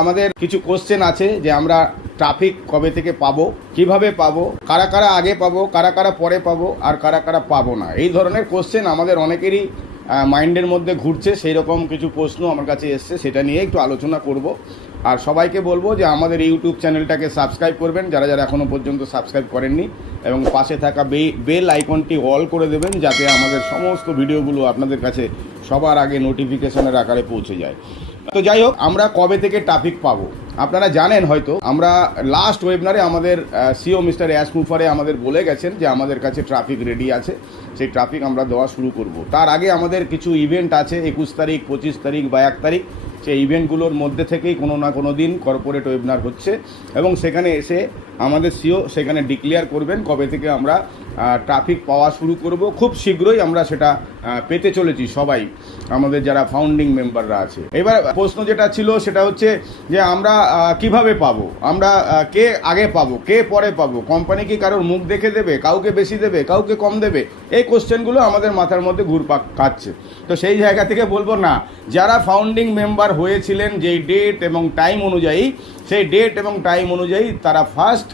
আমাদের কিছু কোশ্চেন আছে যে আমরা ট্রাফিক কবে থেকে পাবো, কিভাবে পাবো, কারা কারা আগে পাবো, কারা কারা পরে পাবো, আর কারা কারা পাবো না। এই ধরনের কোশ্চেন আমাদের অনেকেরই মাইন্ডের মধ্যে ঘুরছে। সেই রকম কিছু প্রশ্ন আমার কাছে এসছে, সেটা নিয়ে একটু আলোচনা করব। আর সবাইকে বলবো যে আমাদের ইউটিউব চ্যানেলটাকে সাবস্ক্রাইব করবেন যারা যারা এখনও পর্যন্ত সাবস্ক্রাইব করেননি, এবং পাশে থাকা বেল আইকনটি অল করে দেবেন যাতে আমাদের সমস্ত ভিডিওগুলো আপনাদের কাছে সবার আগে নোটিফিকেশনের আকারে পৌঁছে যায়। তো যাই হোক, আমরা কবে থেকে ট্রাফিক পাবো আপনারা জানেন হয়তো। আমরা লাস্ট ওয়েবিনারে আমাদের সিও মিস্টার অ্যাশ মুফারে আমাদের বলে গেছেন যে আমাদের কাছে ট্রাফিক রেডি আছে, সেই ট্রাফিক আমরা দেওয়া শুরু করব। তার আগে আমাদের কিছু ইভেন্ট আছে 21 তারিখ, 25 তারিখ বা 1 তারিখ। সেই ইভেন্টগুলোর মধ্যে থেকেই কোনো না কোনো দিন কর্পোরেট ওয়েবিনার হচ্ছে, এবং সেখানে এসে আমাদের সিও সেখানে ডিক্লেয়ার করবেন কবে থেকে আমরা ট্রাফিক পাওয়া শুরু করব। খুব শীঘ্রই আমরা সেটা পেতে চলেছি সবাই, আমাদের যারা ফাউন্ডিং মেম্বাররা আছে। এবার প্রশ্ন যেটা ছিল সেটা হচ্ছে যে আমরা কিভাবে পাবো, আমরা কে আগে পাবো, কে পরে পাবো, কোম্পানি কি কারোর মুখ দেখে দেবে, কাউকে বেশি দেবে, কাউকে কম দেবে, এই কোশ্চেনগুলো আমাদের মাথার মধ্যে ঘুরপাক খাচ্ছে। তো সেই জায়গা থেকে বলবো না, যারা ফাউন্ডিং মেম্বার হয়েছিলেন যেই ডেট এবং টাইম অনুযায়ী, সেই ডেট এবং টাইম অনুযায়ী তারা ফার্স্ট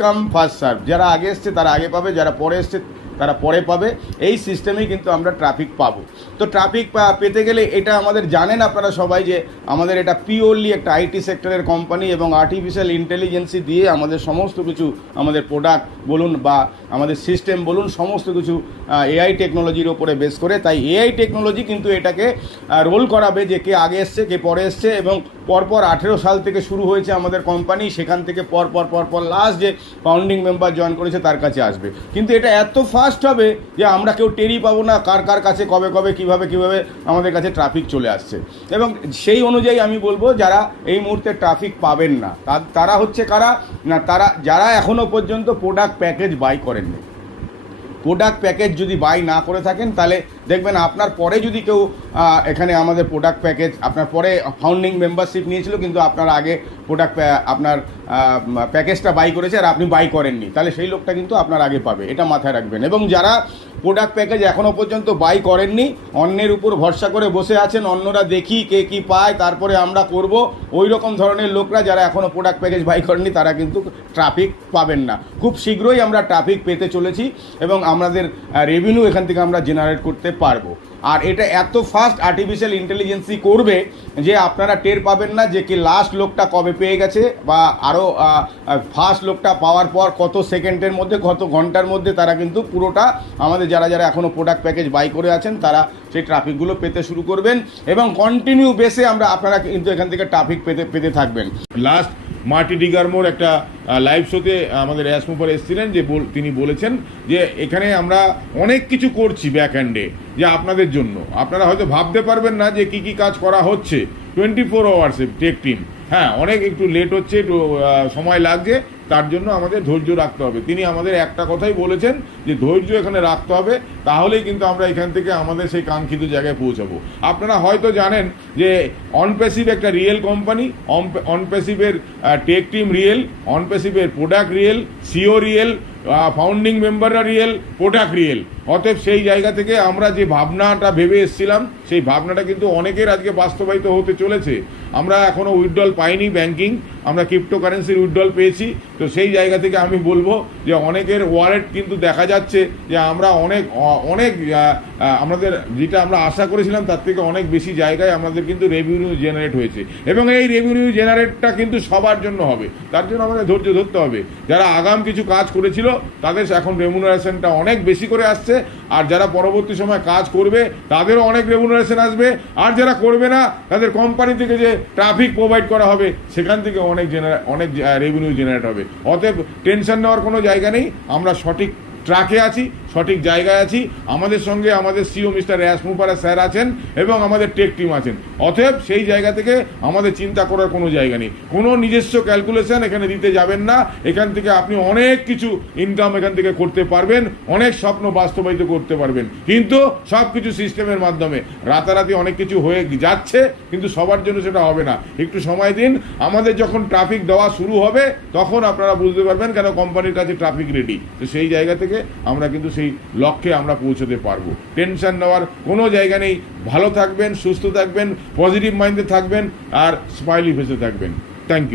কাম ফার্স্ট সার্ভ। যারা আগে এসছে তারা আগে পাবে, যারা পরে এসছে তারা পরে পাবে। এই সিস্টেমেই কিন্তু আমরা ট্রাফিক পাবো। তো ট্রাফিক পেতে গেলে এটা আমাদের জানেন আপনারা সবাই যে আমাদের এটা পিওরলি একটা আইটি সেক্টরের কোম্পানি, এবং আর্টিফিশিয়াল ইন্টেলিজেন্সি দিয়ে আমাদের সমস্ত কিছু, আমাদের প্রোডাক্ট বলুন বা আমাদের সিস্টেম বলুন, সমস্ত কিছু এআই টেকনোলজির ওপরে বেস করে। তাই এআই টেকনোলজি কিন্তু এটাকে রোল করাবে যে কে আগে এসছে কে পরে এসছে, এবং পরপর 18 সাল থেকে শুরু হয়েছে আমাদের কোম্পানি, সেখান থেকে পরপর লাস্ট যে ফাউন্ডিং মেম্বার জয়েন করেছে তার কাছে আসবে। কিন্তু এটা এত ফাস্ট হবে যে আমরা কেউ টেরই পাবো না কার কাছে কবে কিভাবে আমাদের কাছে ট্রাফিক চলে আসছে। এবং সেই অনুযায়ী আমি বলবো যারা এই মুহূর্তে ট্রাফিক পাবেন না তারা হচ্ছে কারা না, তারা যারা এখনও পর্যন্ত প্রোডাক্ট প্যাকেজ বাই করেননি। প্রোডাক্ট প্যাকেজ যদি বাই না করে থাকেন তাহলে দেখবেন আপনার পরে যদি কেউ এখানে আমাদের প্রোডাক্ট প্যাকেজ, আপনার পরে ফাউন্ডিং মেম্বারশিপ নিয়েছিল কিন্তু আপনার আগে প্রোডাক্ট আপনার প্যাকেজটা বাই করেছে আর আপনি বাই করেননি, তাহলে সেই লোকটা কিন্তু আপনার আগে পাবে, এটা মাথায় রাখবেন। এবং যারা প্রোডাক্ট প্যাকেজ এখনও পর্যন্ত বাই করেননি, অন্যের উপর ভরসা করে বসে আছেন, অন্যরা দেখি কে কী পায় তারপরে আমরা করব, ওই রকম ধরনের লোকরা যারা এখনও প্রোডাক্ট প্যাকেজ বাই করেননি তারা কিন্তু ট্রাফিক পাবেন না। খুব শীঘ্রই আমরা ট্রাফিক পেতে চলেছি এবং আমাদের রেভিনিউ এখান থেকে আমরা জেনারেট করতে পারবো। আর এটা এত ফাস্ট আর্টিফিশিয়াল ইন্টেলিজেন্সি করবে যে আপনারা টের পাবেন না যে কি লাস্ট লোকটা কবে পেয়ে গেছে, বা আরও ফার্স্ট লোকটা পাওয়ার পর কত সেকেন্ডের মধ্যে, কত ঘন্টার মধ্যে তারা কিন্তু পুরোটা আমাদের যারা এখনও প্রোডাক্ট প্যাকেজ বাই করে আছেন তারা সেই ট্রাফিকগুলো পেতে শুরু করবেন, এবং কন্টিনিউ বেসে আপনারা কিন্তু এখান থেকে ট্রাফিক পেতে থাকবেন। লাস্ট মার্টি ডিগারমোর একটা লাইভ শোতে আমাদের অ্যাশ মুফার এসেছিলেন, যে তিনি বলেছেন যে এখানে আমরা অনেক কিছু করছি ব্যাক হ্যান্ডে, যে আপনাদের জন্য আপনারা হয়তো ভাবতে পারবেন না যে কি কাজ করা হচ্ছে 24 আওয়ার্সে টেক টিম। হ্যাঁ, অনেক একটু লেট হচ্ছে, একটু সময় লাগছে, তার জন্য আমাদের ধৈর্য রাখতে হবে। তিনি আমাদের একটা কথাই বলেছেন যে ধৈর্য এখানে রাখতে হবে, তাহলেই কিন্তু আমরা এখান থেকে আমাদের সেই কাঙ্ক্ষিত জায়গায় পৌঁছাবো। আপনারা হয়তো জানেন যে অনপ্যাসিভ একটা রিয়েল কোম্পানি, অনপ্যাসিভের টেক টিম রিয়েল, অনপ্যাসিভের product real, CEO real, founding মেম্বাররা রিয়েল, প্রোডাক্ট রিয়েল। অতএব সেই জায়গা থেকে আমরা যে ভাবনাটা ভেবে এসেছিলাম সেই ভাবনাটা কিন্তু অনেকের আজকে বাস্তবায়িত হতে চলেছে। আমরা এখনও উইথড্রল পাইনি ব্যাংকিং, আমরা ক্রিপ্টোকারেন্সির উইথড্রল পেয়েছি। তো সেই জায়গা থেকে আমি বলবো যে অনেকের ওয়ালেট কিন্তু দেখা যাচ্ছে যে আমরা অনেক আমাদের যেটা আমরা আশা করেছিলাম তার থেকে অনেক বেশি জায়গায় আমাদের কিন্তু রেভিনিউ জেনারেট হয়েছে, এবং এই রেভিনিউ জেনারেটটা কিন্তু সবার জন্য হবে। তার জন্য আমাদের ধৈর্য ধরতে হবে। যারা আগাম কিছু কাজ করেছিল তাদের এখন রেমুনারেশনটা অনেক বেশি করে আসছে, আর যারা পরবর্তী সময় কাজ করবে তাদেরও অনেক রেমুনারেশন আসবে, আর যারা করবে না তাদের কোম্পানি থেকে যে ট্রাফিক প্রোভাইড করা হবে সেখান থেকে অনেক রেভিনিউ জেনারেট হবে। অতএব টেনশন নেওয়ার কোনো জায়গা নেই, আমরা সঠিক ট্র্যাকে আছি, সঠিক জায়গায় আছি। আমাদের সঙ্গে আমাদের সিও মিস্টার অ্যাশ মুফারা স্যার আছেন এবং আমাদের টেক টিম আছেন। অতএব সেই জায়গা থেকে আমাদের চিন্তা করার কোনো জায়গা নেই, কোনো নিজস্ব ক্যালকুলেশন এখানে দিতে যাবেন না। এখান থেকে আপনি অনেক কিছু ইনকাম এখান থেকে করতে পারবেন, অনেক স্বপ্ন বাস্তবায়িত করতে পারবেন, কিন্তু সব কিছু সিস্টেমের মাধ্যমে। রাতারাতি অনেক কিছু হয়ে যাচ্ছে, কিন্তু সবার জন্য সেটা হবে না। একটু সময় দিন, আমাদের যখন ট্রাফিক দেওয়া শুরু হবে তখন আপনারা বুঝতে পারবেন কেন কোম্পানির কাছে ট্রাফিক রেডি। তো সেই জায়গা থেকে আমরা কিন্তু সেই সেই লক্ষ্যে আমরা পৌঁছতে পারবো। টেনশন নেওয়ার কোনো জায়গা নেই। ভালো থাকবেন, সুস্থ থাকবেন, পজিটিভ মাইন্ডে থাকবেন আর স্মাইলি ফেসে থাকবেন। Thank you.